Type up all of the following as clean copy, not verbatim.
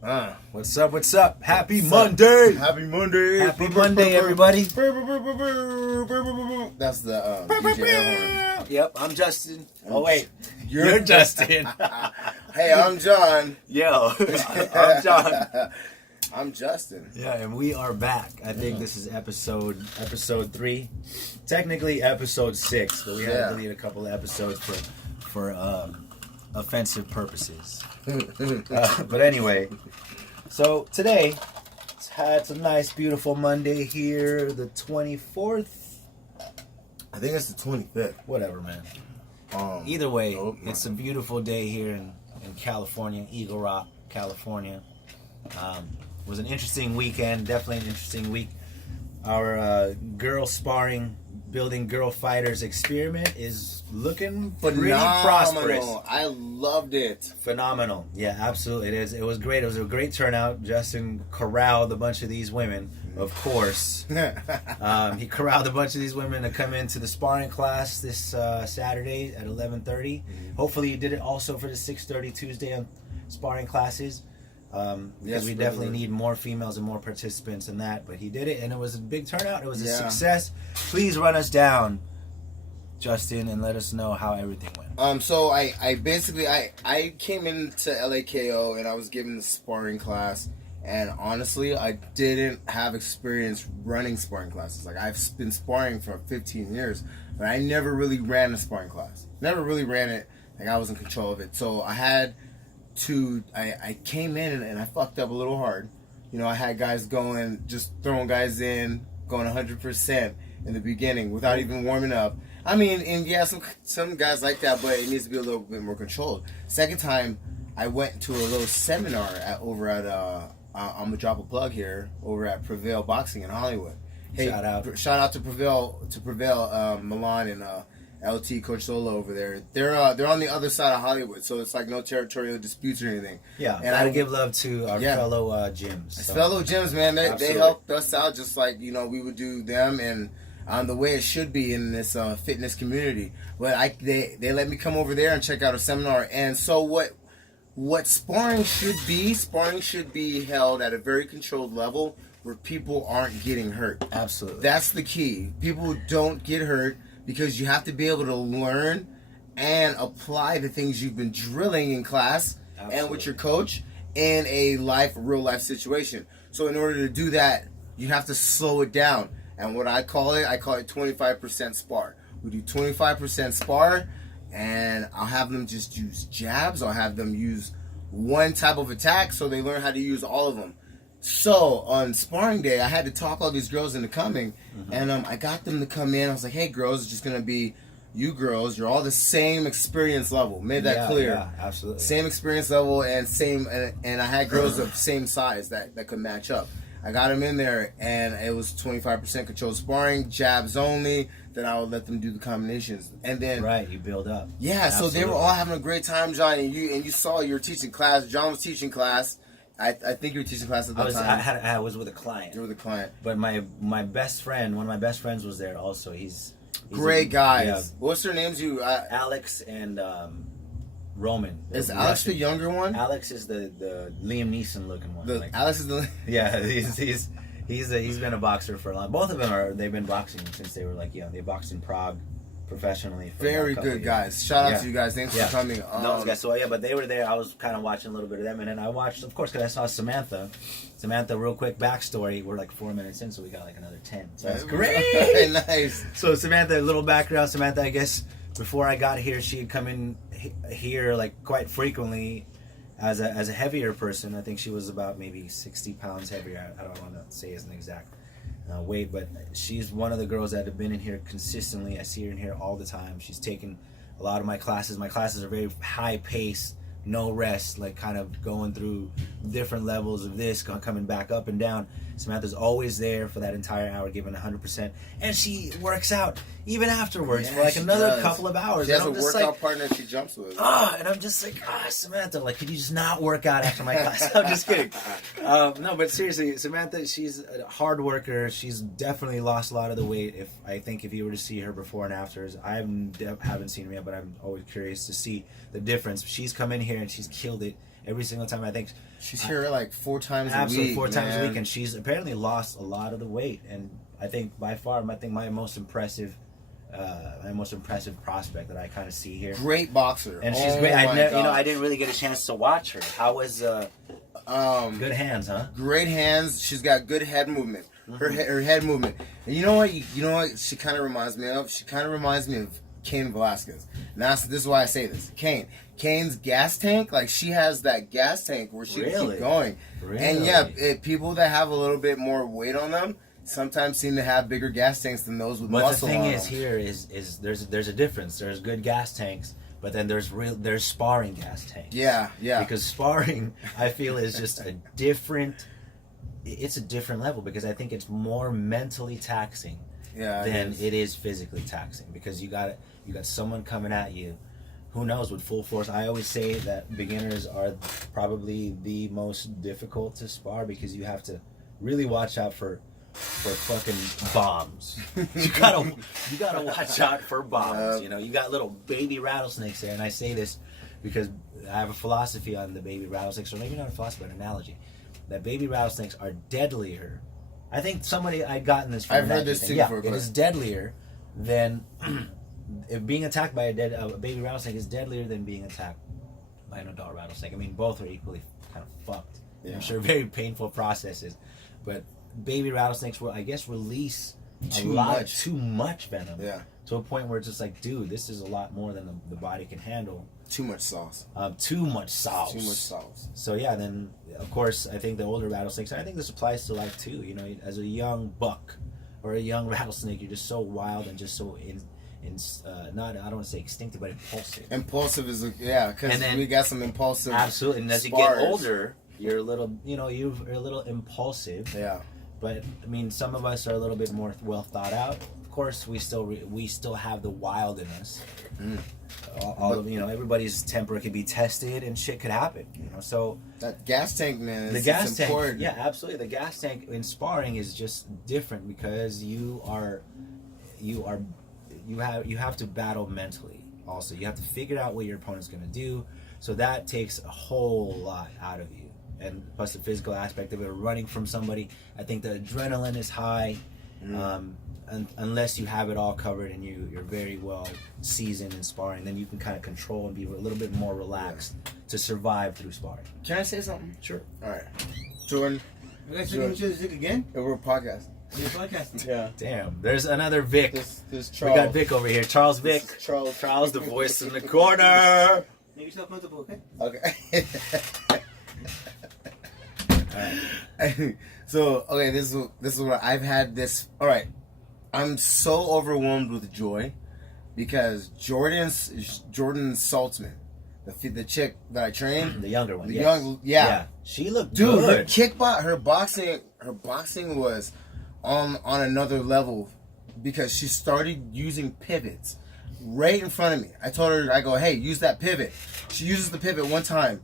What's up? What's up? Happy Monday! Happy Monday! Happy Monday, everybody! That's the DJ air horn. Yep, I'm Justin. Oh wait, you're Justin. Hey, I'm John. Yo, I'm John. I'm Justin. Yeah, and we are back. I think this is episode 3. Technically episode 6, but we had to delete a couple of episodes for offensive purposes. But anyway, so today it's a nice, beautiful Monday here, the 24th. I think it's the 25th. Whatever, man. Either way, it's a beautiful day here in California, Eagle Rock, California. It was an interesting weekend, definitely an interesting week. Our girl sparring, building girl fighters experiment is looking pretty prosperous. I loved it. Phenomenal. Yeah, absolutely. It was great. It was a great turnout. Justin corralled a bunch of these women, of course. He corralled a bunch of these women to come into the sparring class this Saturday at 11:30. Hopefully you did it also for the 6:30 Tuesday on sparring classes. Because we definitely need more females and more participants in that. But he did it, and it was a big turnout. It was a success. Please run us down, Justin, and let us know how everything went. So I basically came into LAKO and I was given the sparring class, and honestly I didn't have experience running sparring classes. Like, I've been sparring for 15 years, but I never really ran a sparring class. Never really ran it. Like, I was in control of it. So I came in and I fucked up a little hard. You know, I had guys just throwing guys in, going 100% in the beginning without even warming up. I mean, and yeah, some guys like that, but it needs to be a little bit more controlled. Second time, I went to a little seminar over at I'm gonna drop a plug here, over at Prevail Boxing in Hollywood. Hey, shout out to Prevail, Milan and LT Coach Solo over there. They're on the other side of Hollywood, so it's like no territorial disputes or anything. Yeah, and I give love to our fellow gyms. So. Fellow gyms, man, they helped us out just like, you know, we would do them, and the way it should be in this fitness community. But they let me come over there and check out a seminar. And so what sparring should be held at a very controlled level where people aren't getting hurt. Absolutely, that's the key. People don't get hurt, because you have to be able to learn and apply the things you've been drilling in class and with your coach in a real life situation. So in order to do that, you have to slow it down. And what I call it 25% spar. We do 25% spar, and I'll have them just use jabs. I'll have them use one type of attack so they learn how to use all of them. So on sparring day, I had to talk all these girls into coming, and I got them to come in. I was like, "Hey, girls, it's just gonna be you girls. You're all the same experience level." Made that clear. Yeah, absolutely. Same experience level and and I had girls of same size that could match up. I got them in there, and it was 25% controlled sparring, jabs only. Then I would let them do the combinations, and then you build up. Yeah, absolutely. So they were all having a great time, John. And you saw you were teaching class. John was teaching class. I think you were teaching class at the time. I was with a client. You were with a client. But my best friend, one of my best friends, was there also. He's great guys. Yeah. What's their names? Alex and Roman. Is Alex the younger one? Alex is the Liam Neeson looking one. Alex is the he's been a boxer for a long. Both of them they've been boxing since they were they boxed in Prague professionally. Very good guys. Shout out to you guys. Thanks for coming. Those guys. So but they were there. I was kind of watching a little bit of them, and then I watched, of course, because I saw Samantha. Real quick backstory. We're like 4 minutes in, so we got like another 10. So that's great. Nice. So Samantha, a little background. Samantha, I guess before I got here, she had come in here like quite frequently as a heavier person. I think she was about maybe 60 pounds heavier. I don't want to say as an exact weight, but she's one of the girls that have been in here consistently. I see her in here all the time. She's taken a lot of my classes. My classes are very high pace, no rest, like kind of going through different levels of this, coming back up and down. Samantha's always there for that entire hour, giving 100%, and she works out even afterwards for like another couple of hours. She has a workout partner she jumps with. And I'm just like, Samantha, like, could you just not work out after my class? I'm just kidding. No, but seriously, Samantha, she's a hard worker. She's definitely lost a lot of the weight. I think if you were to see her before and afters, I haven't seen her yet, but I'm always curious to see the difference. She's come in here and she's killed it. every single time. I think she's here like 4 times a week. Absolutely, 4 times a man. week, and she's apparently lost a lot of the weight. And I think by far, my most impressive prospect that I kind of see here. Great boxer, and she's great. I didn't really get a chance to watch her. How was good hands, huh? Great hands. She's got good head movement. Her head movement. And you know what? She kind of reminds me of. She kind of reminds me of Cain Velasquez. Now this is why I say this. Cain's gas tank. Like she has that gas tank where she can keep going. Really? And yeah, people that have a little bit more weight on them sometimes seem to have bigger gas tanks than those with muscle on them. But the thing is, here is there's a difference. There's good gas tanks, but then there's sparring gas tanks. Yeah. Because sparring, I feel, is just a different. It's a different level because I think it's more mentally taxing than it is physically taxing, because you got someone coming at you, who knows, with full force. I always say that beginners are probably the most difficult to spar because you have to really watch out for fucking bombs. You gotta watch out for bombs. You know, you got little baby rattlesnakes there, and I say this because I have a philosophy on the baby rattlesnakes, or maybe not a philosophy, but an analogy. That baby rattlesnakes are deadlier. I think somebody I'd gotten this from. I've heard this too before. It is deadlier than if being attacked by a baby rattlesnake is deadlier than being attacked by an adult rattlesnake. I mean, both are equally kind of fucked. Yeah. I'm sure very painful processes, but baby rattlesnakes will, I guess, release too much venom. Yeah. To a point where it's just like, dude, this is a lot more than the body can handle. Too much sauce. Too much sauce. So yeah, then of course I think the older rattlesnakes, and I think this applies to life too. You know, as a young buck or a young rattlesnake, you're just so wild and just so not, I don't want to say instinctive, but impulsive. Impulsive is because we got some impulsive. Absolutely, and as you get older, you're a little, you're a little impulsive. Yeah. But I mean, some of us are a little bit more well thought out. Of course, we still have the wild in us. Everybody's temper can be tested and shit could happen. So that gas tank, man. The gas tank, important. yeah, absolutely. The gas tank in sparring is just different because you have to battle mentally. Also, you have to figure out what your opponent's going to do. So that takes a whole lot out of you. And plus the physical aspect of it, running from somebody. I think the adrenaline is high, unless you have it all covered and you're very well seasoned in sparring. Then you can kind of control and be a little bit more relaxed to survive through sparring. Can I say something? Sure. All right, Jordan. You guys taking each other's dick again? We're podcasting. You're podcasting. Yeah. Damn. There's another Vic. This Charles. We got Vic over here. Charles Vic. Charles, the voice in the corner. Make yourself comfortable, okay? Okay. So this is what I've had this. All right, I'm so overwhelmed with joy because Jordan Saltzman, the chick that I trained, the younger one, she looked good. Her her boxing was on another level because she started using pivots right in front of me. I told her, I go, hey, use that pivot. She uses the pivot one time,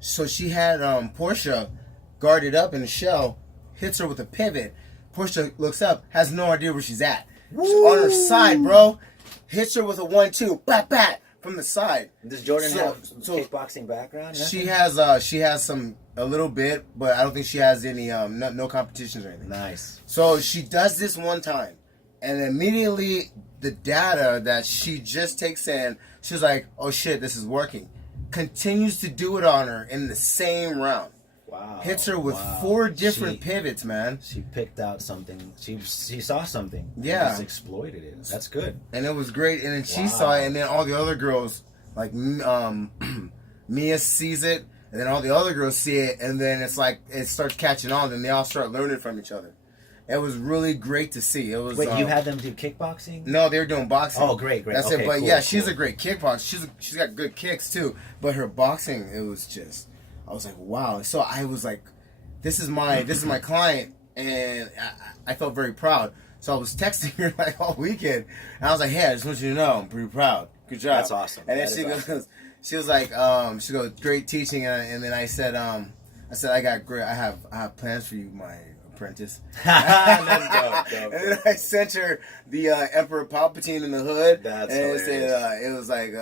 so she had Portia guarded up in the shell, hits her with a pivot. Portia looks up, has no idea where she's at. She's on her side, bro. Hits her with a 1-2, bat bat from the side. Does Jordan have some kickboxing background? She has a little bit, but I don't think she has any no competitions or anything. Nice. So she does this one time, and immediately the data that she just takes in, she's like, oh shit, this is working. Continues to do it on her in the same round. Wow. Hits her with 4 different pivots, man. She picked out something. She saw something. Yeah. Just exploited it. That's good. And it was great. And then she saw it, and then all the other girls, like Mia sees it, and then all the other girls see it, and then it's like it starts catching on, and they all start learning from each other. It was really great to see. It was. Wait, you had them do kickboxing? No, they were doing boxing. Oh, great. That's okay, it. But cool, yeah, she's a great kickboxer. She's got good kicks too. But her boxing, it was just. I was like, wow. So I was like, this is my client, and I felt very proud. So I was texting her like all weekend, and I was like, hey, I just want you to know I'm pretty proud. Good job. That's awesome. And then she was like, she goes, great teaching, and then I said, I have plans for you, my apprentice. That's dope. And then I sent her the Emperor Palpatine in the hood. That's and it hilarious. said, it was like,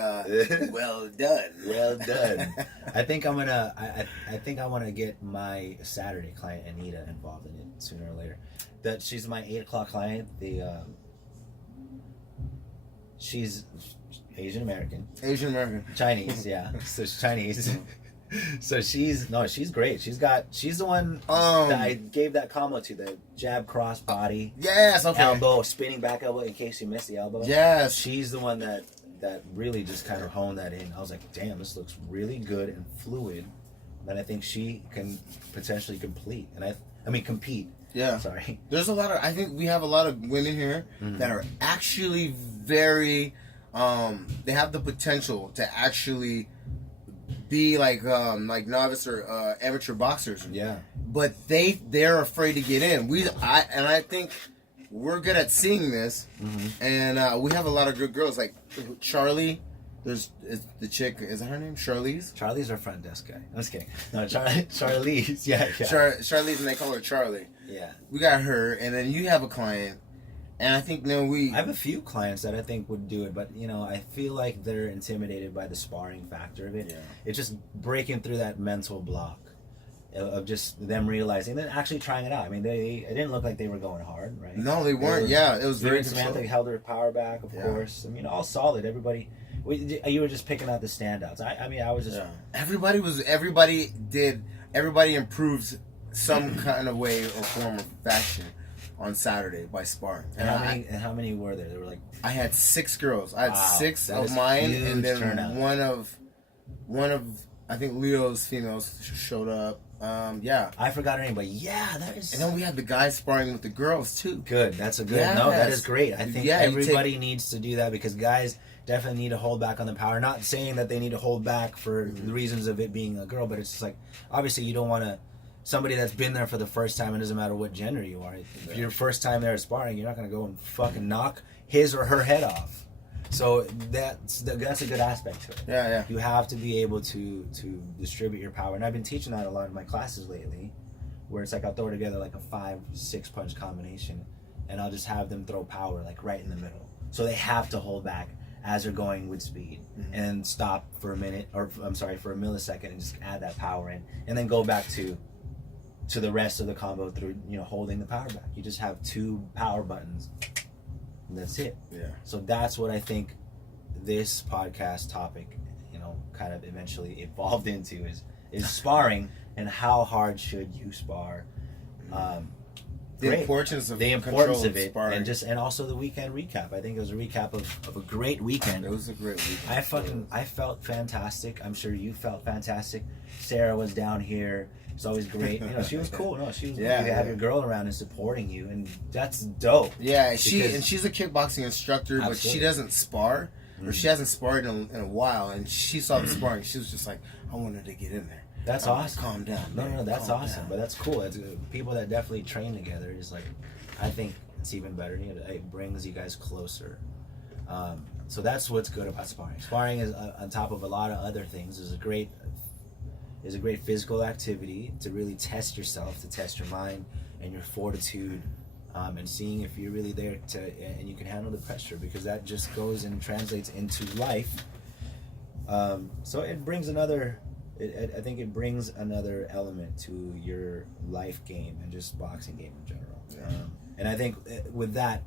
well done. Well done. I think I'm gonna. I think I want to get my Saturday client Anita involved in it sooner or later. That she's my 8 o'clock client. She's Asian American. Asian American. Chinese, yeah. So she's Chinese. So she's great. She's the one that I gave that combo to, the jab cross body. Yes, okay. Elbow, spinning back elbow in case you missed the elbow. Yes. She's the one that really just kind of honed that in. I was like, damn, this looks really good and fluid. And I think she can potentially compete. Yeah. Sorry. There's I think we have a lot of women here that are actually very, they have the potential to actually be like novice or amateur boxers. Yeah. But they're afraid to get in. I think we're good at seeing this, and we have a lot of good girls like Charlie. Is the chick, is that her name? Charlize? Charlie's our front desk guy. I'm just kidding. No, Charlize. Yeah. Charlize, and they call her Charlie. Yeah. We got her, and then you have a client, and I think I have a few clients that I think would do it, but I feel like they're intimidated by the sparring factor of it. Yeah. It's just breaking through that mental block of just them realizing, then actually trying it out. I mean, it didn't look like they were going hard, right? No, they weren't. It was very Samantha controlled. held her power back, of course. I mean, all solid. Everybody. You were just picking out the standouts. I was just. Yeah. Everybody improved some kind of way or form of fashion on Saturday by sparring. And how many were there? There were like. I had 6 girls. I had Wow, 6 that of is mine, huge and then turnout. one of I think Leo's females showed up. Yeah. I forgot her name, but that is. And then we had the guys sparring with the girls too. Good. That's a good. Yes. No, that is great. I think Yeah, everybody needs to do that because guys definitely need to hold back on the power. Not saying that they need to hold back for the reasons of it being a girl, but it's just like obviously you don't want to. Somebody that's been there for the first time, it doesn't matter what gender you are. If your first time there sparring, you're not going to go and fucking knock his or her head off. So that's a good aspect to it. Yeah. You have to be able to distribute your power, and I've been teaching that a lot in my classes lately, where it's like I'll throw together like a 5-6 punch combination, and I'll just have them throw power like right in the middle. So they have to hold back as they're going with speed, and stop for a minute, or for a millisecond, and just add that power in, and then go back to the rest of the combo through holding the power back. You just have 2 power buttons. And that's it. Yeah. So that's what I think this podcast topic, kind of eventually evolved into is sparring and how hard should you spar. The importance of it, sparring. and also the weekend recap. I think it was a recap of a great weekend. It was a great weekend. I felt fantastic. I'm sure you felt fantastic. Sarah was down here. It's always great. She was cool. No, she was good. You have your girl around and supporting you, and that's dope. Yeah, she's a kickboxing instructor, but she doesn't spar, or she hasn't sparred in a while. And she saw the sparring. She was just like, I wanted to get in there. That's awesome. Calm down. No, that's awesome. Down. But that's cool. It's people that definitely train together is like, I think it's even better. It brings you guys closer. So that's what's good about sparring. Sparring is on top of a lot of other things. Is a great physical activity to really test yourself, to test your mind and your fortitude, and seeing if you're really there and you can handle the pressure, because that just goes and translates into life. So it brings I think it brings another element to your life game and just boxing game in general. Yeah. And I think with that,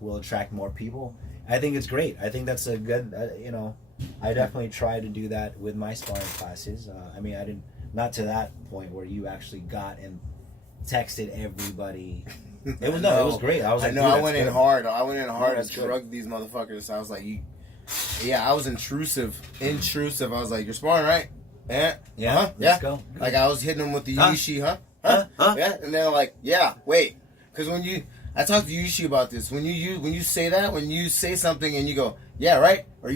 we'll attract more people. I think it's great. I think that's a good, I definitely try to do that with my sparring classes. I didn't, not to that point where you actually got and texted everybody. It was great. I was like, I went in hard. I that's and good. drugged these motherfuckers. I was like, I was intrusive. I was like, you're sparring, right? Yeah. Yeah. Let's go. Like I was hitting them with the Yuishi, huh? Yeah. And they're like, yeah, wait. Because I talked to Yuishi about this. When you say that, when you say something and you go, yeah, right? Or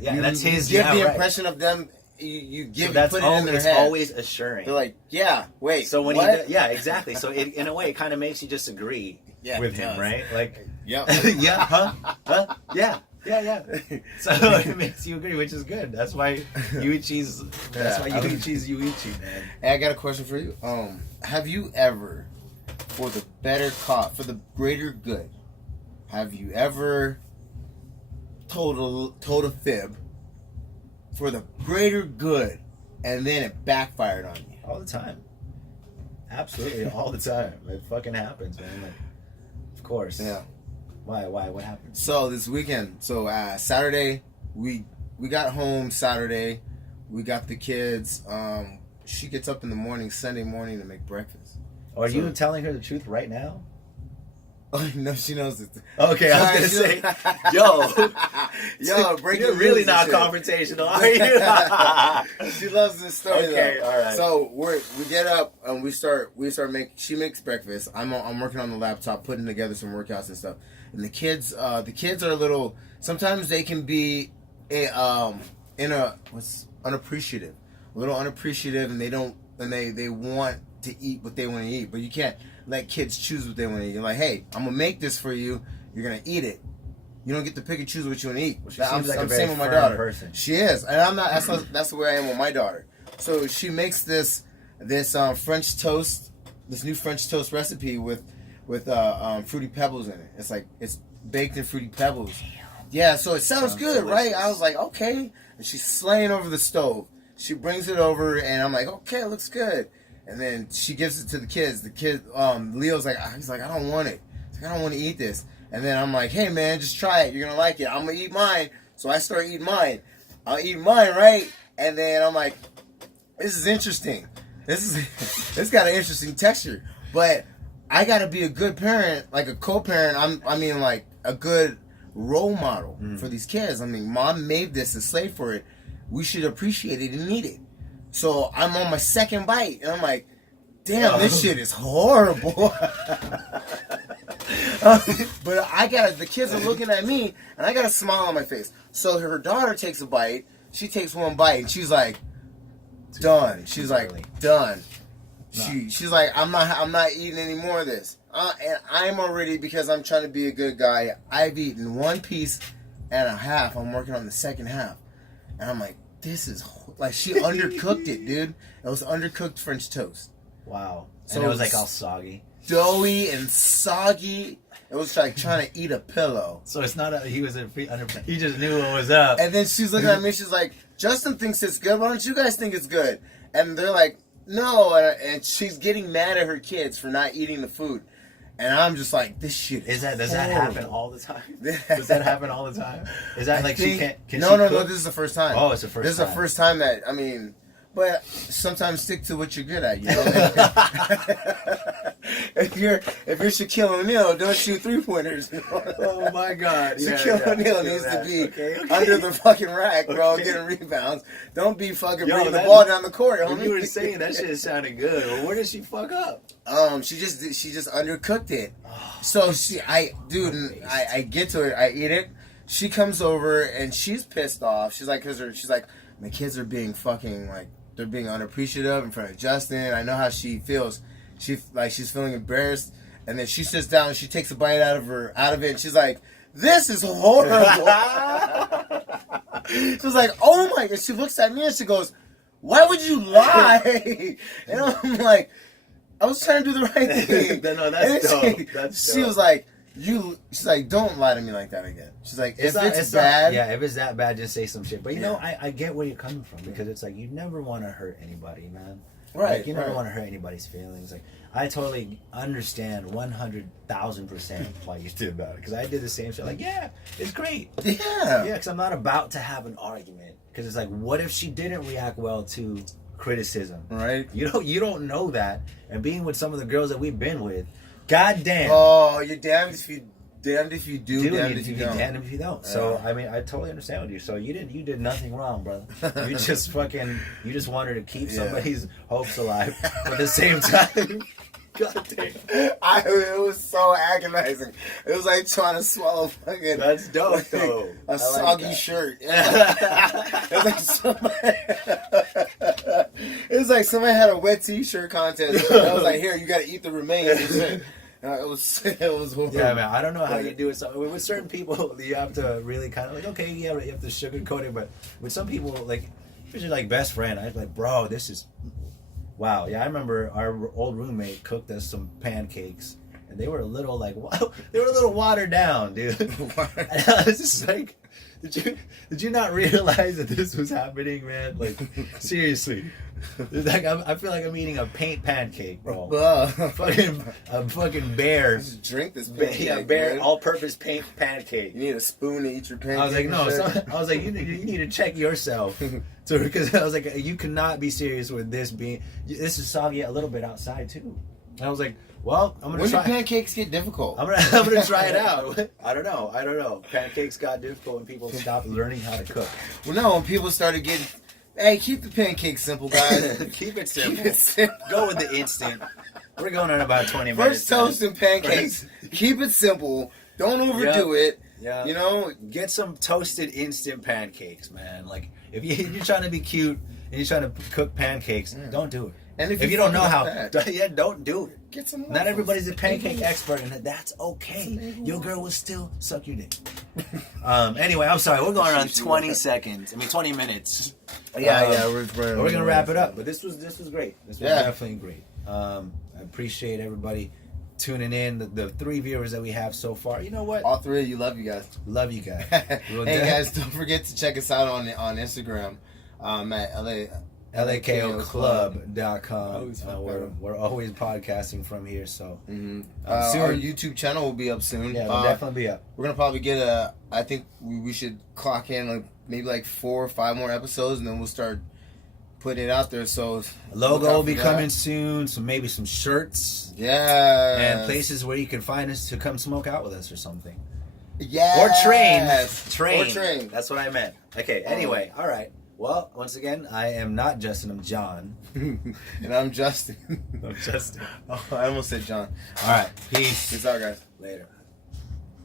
that's his. Give the impression of them. You put it in their it's head. always assuring. They're like, yeah, wait. So when what? exactly. So in a way, it kind of makes you just agree with him, right? Like, yeah, yeah, huh? Yeah. So it makes you agree, which is good. That's why Yuichi's. That's why Yuichi's Yuichi, man. Hey, I got a question for you. Have you ever for the better cause, for the greater good. Have you ever told a fib for the greater good, and then it backfired on you? All the time. Absolutely, all the time. It fucking happens, man. Like, of course. Yeah. Why? What happened? So this weekend, Saturday, we got home Saturday. We got the kids. She gets up in the morning, Sunday morning, to make breakfast. Are you telling her the truth right now? Oh no, she knows it. Okay, I was gonna say, yo, break you're really not confrontational, are you? She loves this story. Okay, though. all right. So we get up and we start She makes breakfast. I'm working on the laptop, putting together some workouts and stuff. And the kids are a little. Sometimes they can be unappreciative, a little unappreciative, and they want to eat what they want to eat, but you can't let kids choose what they want to eat. You're like, hey, I'm gonna make this for you. You're gonna eat it. You don't get to pick and choose what you want to eat. Well, she seems like a very same with my firm daughter. person. She is, and I'm not. That's the way I am with my daughter. So she makes this French toast, this new French toast recipe with Fruity Pebbles in it. It's baked in Fruity Pebbles. Yeah, so it sounds good, delicious. right? I was like, okay. And she's slaying over the stove. She brings it over, and I'm like, okay, it looks good. And then she gives it to the kids. The kid, Leo's like, I don't want it. He's like, I don't want to eat this. And then I'm like, hey man, just try it. You're gonna like it. I'm gonna eat mine. So I start eating mine. I'll eat mine, right? And then I'm like, this is interesting. This got an interesting texture. But I gotta be a good parent, like a co-parent. Like a good role model for these kids. I mean, mom made this and slaved for it. We should appreciate it and eat it. So I'm on my second bite, and I'm like, damn, this shit is horrible. But the kids are looking at me, and I got a smile on my face. So her daughter takes a bite. She takes one bite, and she's like, done. She's like, done. She's like, I'm not eating any more of this. And I'm already, because I'm trying to be a good guy, I've eaten 1.5 pieces. I'm working on the second half. And I'm like, this is, like, she undercooked it, dude. It was undercooked French toast. Wow. So And it was like all soggy. Doughy and soggy. It was like trying to eat a pillow. So it's not he just knew what was up. And then she's looking at me, she's like, Justin thinks it's good, why don't you guys think it's good? And they're like, no. And she's getting mad at her kids for not eating the food. And I'm just like, this shit is Does that happen all the time? Does that happen all the time? Is that like she can't? No, this is the first time. Oh, it's the first time. This is the first time that, I mean, but sometimes stick to what you're good at, you know? if you're Shaquille O'Neal, don't shoot 3-pointers. Oh my God. Shaquille O'Neal needs to be under the fucking rack, bro, getting rebounds. Don't be fucking bringing the ball down the court. When you were saying that shit sounded good. Well, where did she fuck up? She just undercooked it. So I get to it, I eat it. She comes over and she's pissed off. She's like, my kids are being fucking, like, they're being unappreciative in front of Justin. I know how she feels. She's feeling embarrassed. And then she sits down and she takes a bite out of it, and she's like, this is horrible. She was like, oh my God. She looks at me and she goes, why would you lie? And I'm like, I was trying to do the right thing. No, that's dope. She was like, she's like, don't lie to me like that again. She's like, if it's bad. If it's that bad, just say some shit. But you know, I get where you're coming from, because it's like, you never want to hurt anybody, man. Right. Like, you never want to hurt anybody's feelings. Like, I totally understand 100,000% why you did that. Because I did the same shit. Like, yeah, it's great. Yeah. Yeah, because I'm not about to have an argument. Because it's like, what if she didn't react well to criticism? Right. You don't know that. And being with some of the girls that we've been with, goddamn. Oh, you're damned if you do, damned if you don't. Damned if you don't. Yeah. So I mean, I totally understand with you. So you did nothing wrong, brother. You just wanted to keep somebody's hopes alive. But at the same time, god damn. It was so agonizing. It was like trying to swallow fucking. That's dope though. A soggy shirt. It was like somebody had a wet T-shirt contest. I was like, here, you got to eat the remains. It was horrible. Yeah, man. I don't know how you do it. So with certain people, you have to really kind of like, okay, yeah, you have to sugarcoat it. But with some people, like, if you're like best friend, I'm like, bro, this is Wow, yeah, I remember our old roommate cooked us some pancakes, and they were a little like, wow, they were a little watered down, dude. And I was just like, did you not realize that this was happening, man? Like, seriously, like I feel like I'm eating a paint pancake, bro. A fucking bear. Just drink this pancake. Yeah, bear man. all-purpose paint pancake. You need a spoon to eat your pancake. I was like, no. and shit. I was like, you need to check yourself. So because I was like, you cannot be serious with this being. This is soggy a little bit outside too. And I was like, well, I'm gonna When do try. pancakes get difficult? I'm gonna try it out. I don't know. Pancakes got difficult when people stopped learning how to cook. Well, no, when people started getting, hey, keep the pancakes simple, guys. Keep it simple. Keep it simple. Go with the instant. We're going on about 20 minutes. First toast and pancakes. Keep it simple. Don't overdo it. Yeah. You know, Get some toasted instant pancakes, man. Like if you're trying to be cute and you're trying to cook pancakes, don't do it. and If you don't know how, bad, don't do it. get some. Not waffles. everybody's a pancake Egg expert, and that's okay. Some Your girl will still suck your dick. Anyway, I'm sorry. We're going on 20 seconds. 20 minutes. Yeah, We're gonna wrap it up. But this was great. This was Yeah. definitely great. I appreciate everybody tuning in. The 3 viewers that we have so far. You know what? All three of you, love you guys. Love you guys. We'll Hey guys, don't forget to check us out on Instagram at LAKOclub.com. Always fuck We're always podcasting from here, so soon our YouTube channel will be up soon. yeah, it'll definitely be up. We're gonna probably get I think we should clock in like maybe like 4 or 5 more episodes, and then we'll start putting it out there. So Logo look out will be for coming that. soon. So maybe some shirts Yeah. and places where you can find us to come smoke out with us or something. Yeah. Or train. Or train. That's what I meant. Okay. Anyway, all right. Well, once again, I am not Justin. I'm John. And I'm Justin. I'm Justin. Oh, I almost said John. All right. Peace. Peace out, guys. Later.